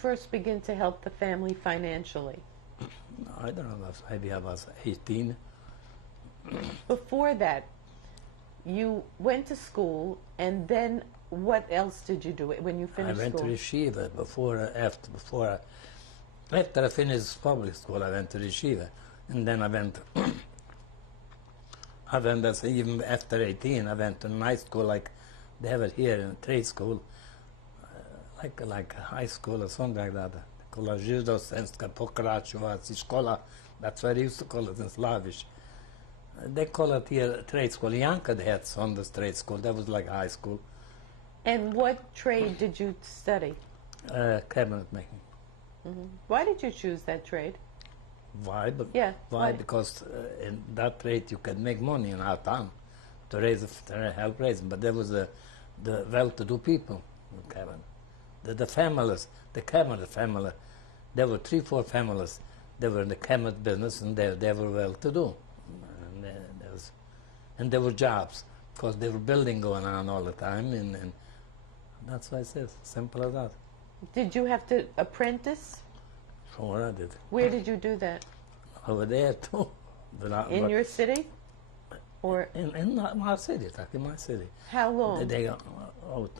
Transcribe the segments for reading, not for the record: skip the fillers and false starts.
first begin to help the family financially? I don't know, maybe I was 18. Before that, you went to school, and then what else did you do when you I finished went school? to yeshiva after I finished public school. I went to yeshiva, and then I went. Even after 18, I went to night school like they have it here in trade school, like a high school or something like that. Kola Židovska pokračovací škola. That's what they used to call it in Slavish. They call it here trade school. Yanka had Sonder's trade school. That was like high school. And what trade did you study? Cabinet making. Why did you choose that trade? Why? Yeah, Why? why? Because in that trade you can make money in our town to help raise them. But there was the well-to-do people in Cabinet. The families, the Cabinet family. There were 3-4 families. They were in the Cabinet business, and they were well-to-do. And there were jobs, because there were building going on all the time, and that's why I said, simple as that. Did you have to apprentice? Sure, I did. Where did you do that? Over there too. In your city? Or in my city, in my city. how long? They got out.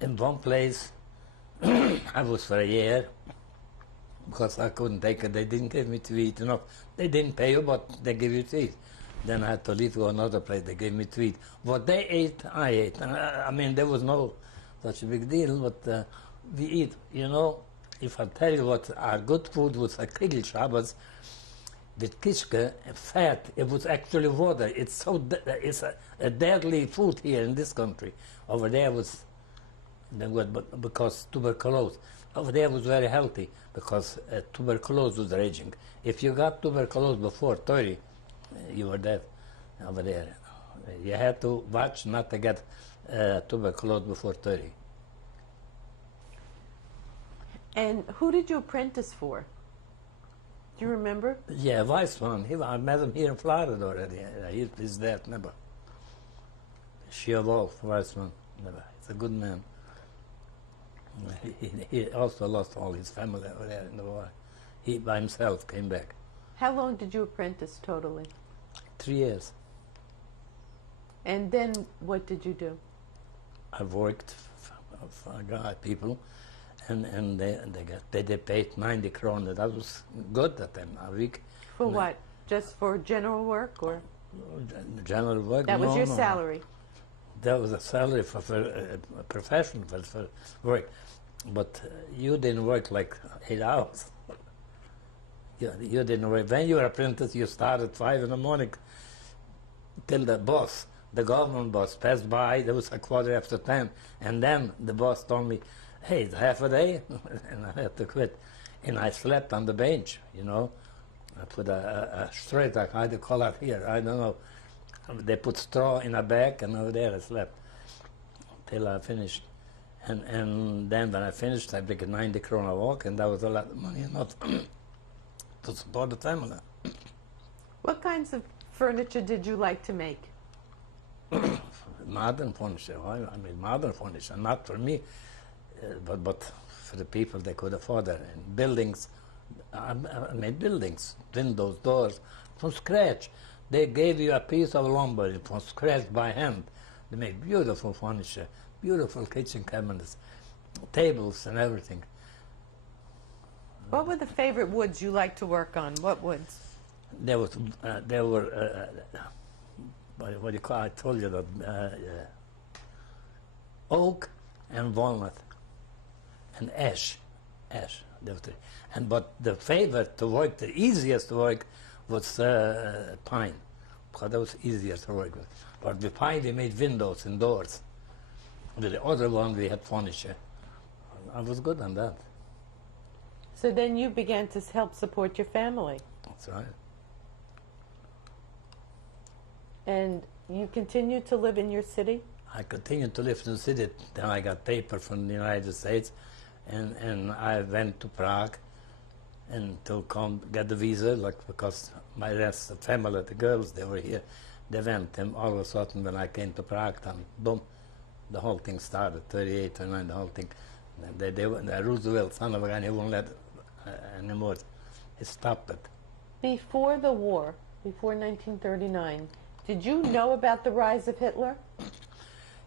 In one place, I was for a year, because I couldn't take it. They didn't give me to eat enough. They didn't pay you, but they give you to eat. Then I had to leave, go another place. They gave me to eat. What they ate, I ate. And I mean, there was no such a big deal, but we eat. You know, if I tell you what our good food was, a Kigel Shabbos with kishke, fat, it was actually water. It's a deadly food here in this country. Over there was, because tuberculosis. Over there was very healthy, because tuberculosis was raging. If you got tuberculosis before 30, you were dead over there. You had to watch not to get tuberculosis before 30. And who did you apprentice for? Do you remember? Yeah, Weissman. I met him here in Florida already. He's dead, never. Shia Wolf, Weissman, never. He's a good man. He also lost all his family over there in the war. He by himself came back. How long did you apprentice totally? 3 years. And then what did you do? I worked for people, and they paid 90 kroner. That was good at them a week. For what? Just for general work, or? General work. That was no, your no. salary. That was a salary for a profession for work, but you didn't work like 8 hours. You didn't work. When you were apprentice, you started at 5 in the morning till the boss, the government boss, passed by. There was a 10:15, and then the boss told me, "Hey, it's half a day," and I had to quit. And I slept on the bench. You know, I put a straight, like how do you call it here? I don't know. They put straw in a bag, and over there I slept till I finished. And then when I finished, I took a 90 krona walk, and that was a lot of money enough to support the family. What kinds of furniture did you like to make? Modern furniture. I mean, modern furniture, not for me, but for the people they could afford it. And buildings, I made buildings, windows, doors, from scratch. They gave you a piece of lumber from scratch by hand. They made beautiful furniture, beautiful kitchen cabinets, tables and everything. What were the favorite woods you liked to work on? What woods? There were, what do you call? I told you that oak and walnut and ash. There were three. But the favorite to work, the easiest to work, was pine, because that was easier to work with. But with pine, we made windows and doors. With the other one, we had furniture. I was good on that. So then you began to help support your family. That's right. And you continued to live in your city? I continued to live in the city. Then I got paper from the United States, and I went to Prague, and to come get the visa, like, because my rest of the family, the girls, they were here. They went, and all of a sudden when I came to Prague, then boom, the whole thing started, 38, 39, the whole thing. Roosevelt, son of a gun, he won't let anymore. He stopped it. Before the war, before 1939, did you know about the rise of Hitler?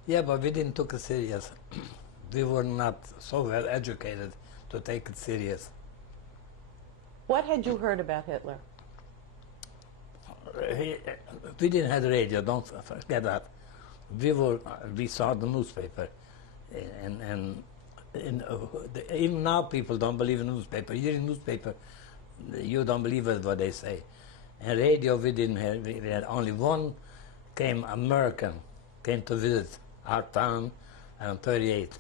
Yeah, but we didn't take it serious. We were not so well educated to take it serious. What had you heard about Hitler? We didn't have radio, don't forget that. We saw the newspaper, and even now people don't believe in newspaper. You read newspaper, you don't believe it what they say. And radio we didn't have. We had only one American came to visit our town on 38,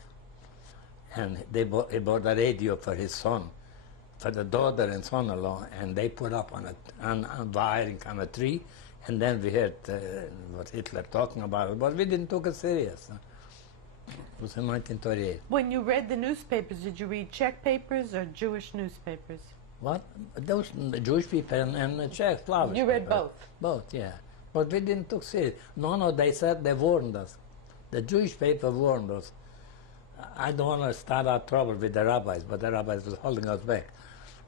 and he bought a radio for his son, for the daughter and son-in-law, and they put up on a wiring on a tree, and then we heard what Hitler talking about it, but we didn't take it serious. It was in 1938. When you read the newspapers, did you read Czech papers or Jewish newspapers? What? Those Jewish people and Czech Slavic. You read people. both? Both, yeah. But we didn't take serious. No, they said they warned us. The Jewish paper warned us. I don't want to start out trouble with the rabbis, but the rabbis was holding us back.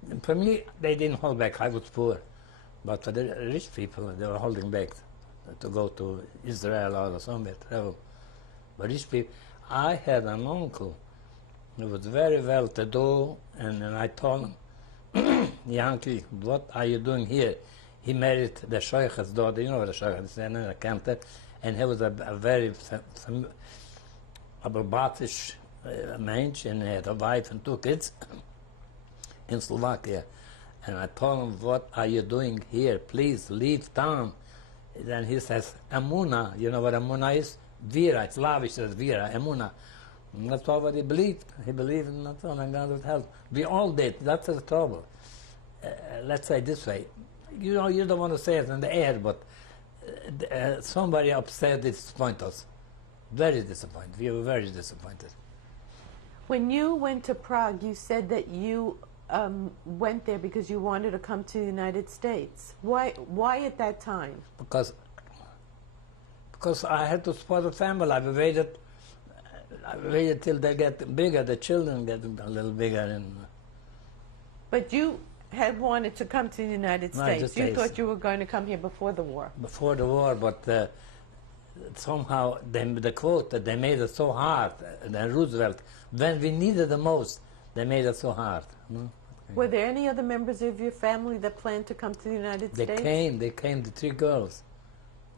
And for me, they didn't hold back. I was poor. But for the rich people, they were holding back to go to Israel or somewhere, travel. But rich people, I had an uncle who was very well to do, and I told him, Yankee, what are you doing here? He married the Sheikh's daughter, you know what the Sheikh is, in a cantor, and he was a very Batish mensch, and he had a wife and 2 kids in Slovakia. And I told him, what are you doing here? Please leave town. Then he says, Amuna, you know what Amuna is? Vera, Slavish says Vera, Amuna. And that's all what he believed. He believed in that all, and God would help. We all did. That's the trouble. Let's say this way. You know, you don't want to say it in the air, but somebody upset disappointed us. Very disappointed. We were very disappointed. When you went to Prague, you said that you went there because you wanted to come to the United States. Why at that time? Because I had to support the family. I waited till they get bigger, the children get a little bigger. But you had wanted to come to the United States. You thought you were going to come here before the war. Before the war, but somehow the quote that they made it so hard, and Roosevelt, when we needed the most, they made it so hard. No? Were there any other members of your family that planned to come to the United States? They came, the 3 girls.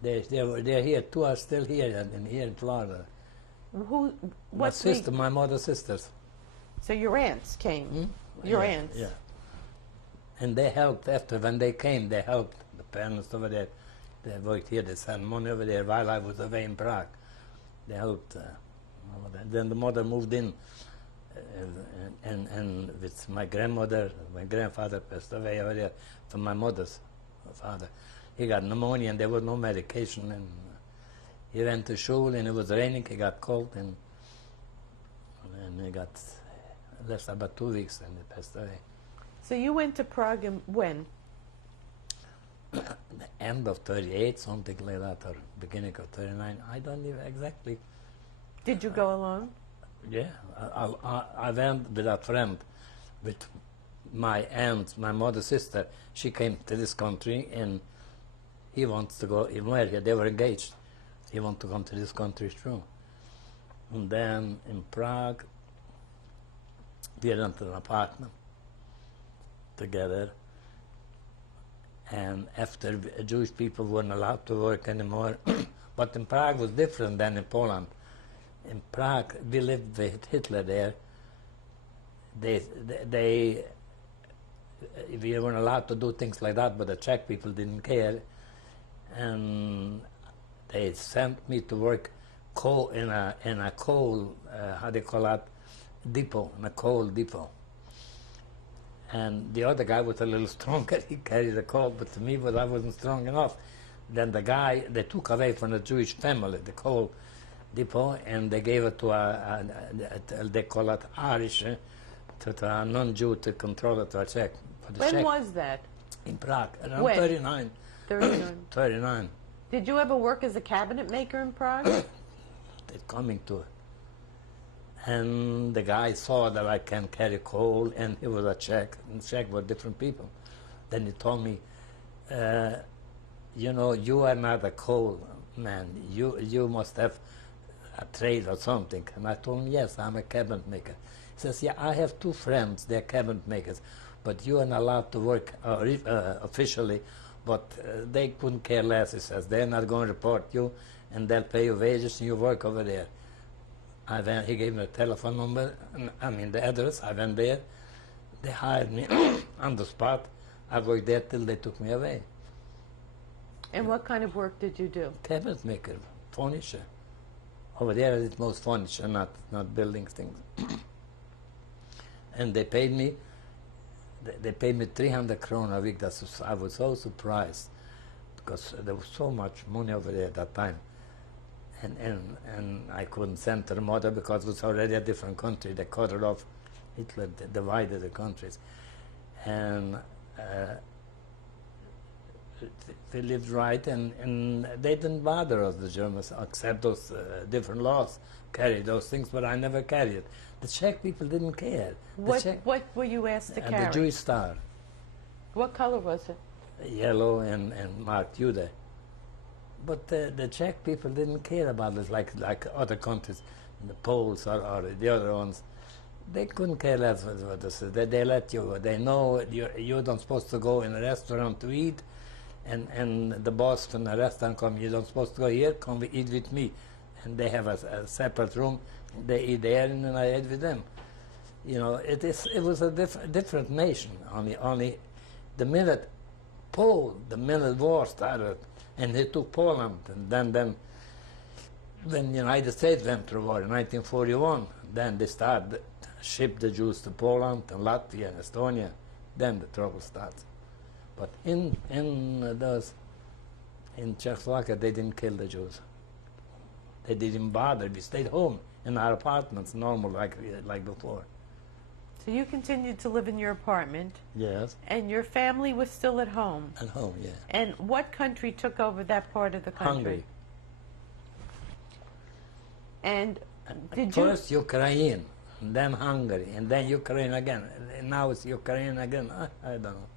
They're here. 2 are still here, and here in Florida. My mother's sisters. So your aunts came? Your aunts? Yeah. And they helped after, when they came, they helped the parents over there. They worked here, they sent money over there while I was away in Prague. They helped. Then the mother moved in, and with my grandmother, my grandfather passed away over there from my mother's father. He got pneumonia and there was no medication, and he went to school and it was raining, he got cold, and he got left about 2 weeks and he passed away. So you went to Prague when? The end of 38, something like that, or beginning of 39. I don't know exactly. Did you go alone? Yeah, I went with a friend, with my aunt, my mother's sister. She came to this country, and he wants to go. He married. They were engaged. He wants to come to this country too. And then in Prague, we rented an apartment together. And after Jewish people weren't allowed to work anymore, but in Prague was different than in Poland. In Prague, we lived with Hitler there. We weren't allowed to do things like that, but the Czech people didn't care. And they sent me to work in a coal, how do you call that, depot, in a coal depot. And the other guy was a little stronger. He carried the coal, but to me, I wasn't strong enough. Then the guy, they took away from the Jewish family the coal depot, and they gave it to they call it Irish, to a non-Jew to control it, to a Czech. When was that? In Prague, around when? 39. 39. 39. Did you ever work as a cabinet maker in Prague? They're coming to it. And the guy saw that I can carry coal, and he was a Czech, and Czech were different people. Then he told me, you know, you are not a coal man. You must have a trade or something. And I told him, yes, I'm a cabinet maker. He says, yeah, I have two friends, they're cabinet makers, but you are not allowed to work officially, but they couldn't care less. He says, they're not going to report you, and they'll pay you wages, and you work over there. He gave me the telephone number, the address. I went there. They hired me on the spot. I worked there till they took me away. And what kind of work did you do? Cabinet maker, furniture. Over there it's most furniture, not building things. And they paid me 300 kroner a week. I was so surprised, because there was so much money over there at that time. And I couldn't send to the mother because it was already a different country. They cut it off. Hitler divided the countries. And they lived right, and they didn't bother us, the Germans, except those different laws, carry those things, but I never carried it. The Czech people didn't care. What were you asked to carry? The Jewish star. What color was it? Yellow and marked Jude. But the Czech people didn't care about this like other countries, the Poles or the other ones. They couldn't care less what this is. They let you. They know you're not supposed to go in a restaurant to eat, and the boss from the restaurant come. You're not supposed to go here. Come eat with me, and they have a separate room. They eat there, and I eat with them. You know, it was a different nation. Only the minute war started, and they took Poland, and then when the United States went to war in 1941, then they started ship the Jews to Poland and Latvia and Estonia. Then the trouble starts. But in Czechoslovakia, they didn't kill the Jews. They didn't bother. We stayed home in our apartments, normal like before. So you continued to live in your apartment. Yes. And your family was still at home. At home, yeah. And what country took over that part of the country? Hungary. And First Ukraine, and then Hungary, and then Ukraine again. And now it's Ukraine again. I don't know.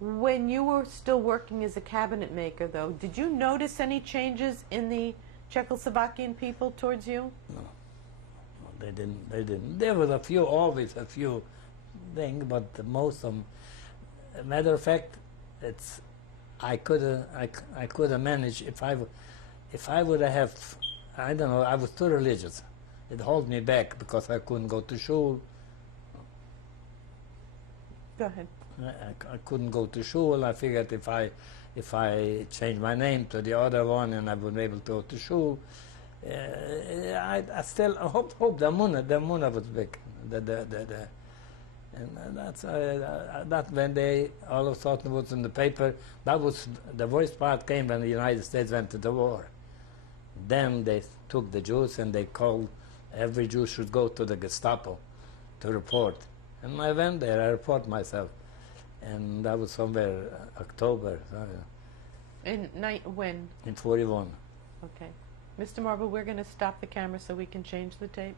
When you were still working as a cabinet maker, though, did you notice any changes in the Czechoslovakian people towards you? No. They didn't. There was always a few things, but most of them. Matter of fact, I could have managed if I would have. I don't know. I was too religious. It held me back because I couldn't go to shul. Go ahead. I couldn't go to shul. I figured if I changed my name to the other one, and I would be able to go to shul. I still hope the Munna was big. And that's that when they all of a sudden was in the paper. That was the worst part came when the United States went to the war. Then they took the Jews and they called every Jew should go to the Gestapo to report. And I went there. I report myself, and that was somewhere October. When? In 41. Okay. Mr. Marble, we're going to stop the camera so we can change the tape.